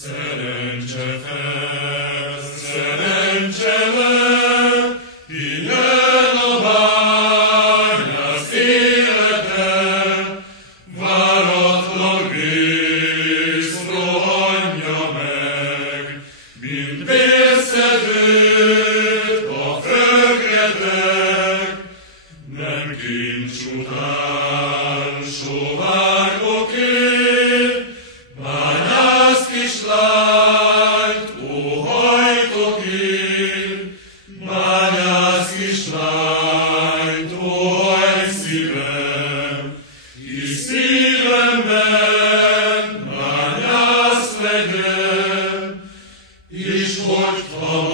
Szerencse fel, szerencse le, ilyen a bányász élete, váratlan rész rohanja meg, mint bérszedőt a földredek, nem kincs után soványok ér, bányász kislányt óhajtok én, bányász kislányt óhajt szívem, hisz szívemben bányász legyen, és hogyha